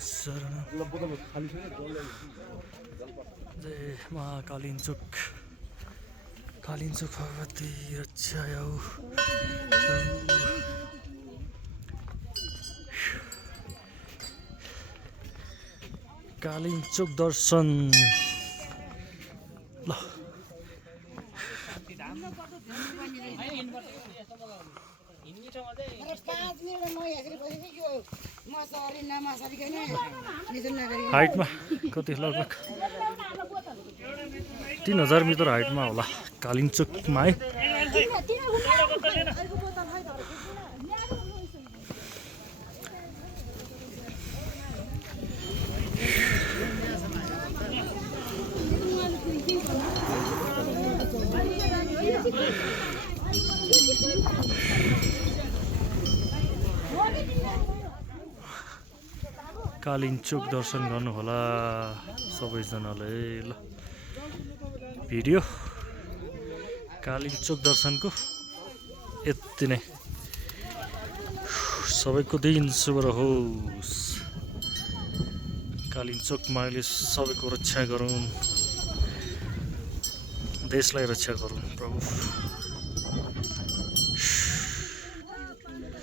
शरण जय माँ कालिंचुक भगवती रक्षायाऊ कालिंचुक दर्शन ल हाइटमा कति लगभग 3000 मिटर हाइटमा होला कालिंचुकमा है। कालिंचुक दर्शन गर्नु होला सबैजनाले ल। भिडियो कालिंचुक दर्शनको यति नै। सबैको दिन शुभ रहोस्। कालिंचुकमा अहिले सबैको रक्षा गरून्, देशलाई रक्षा गरून् प्रभु।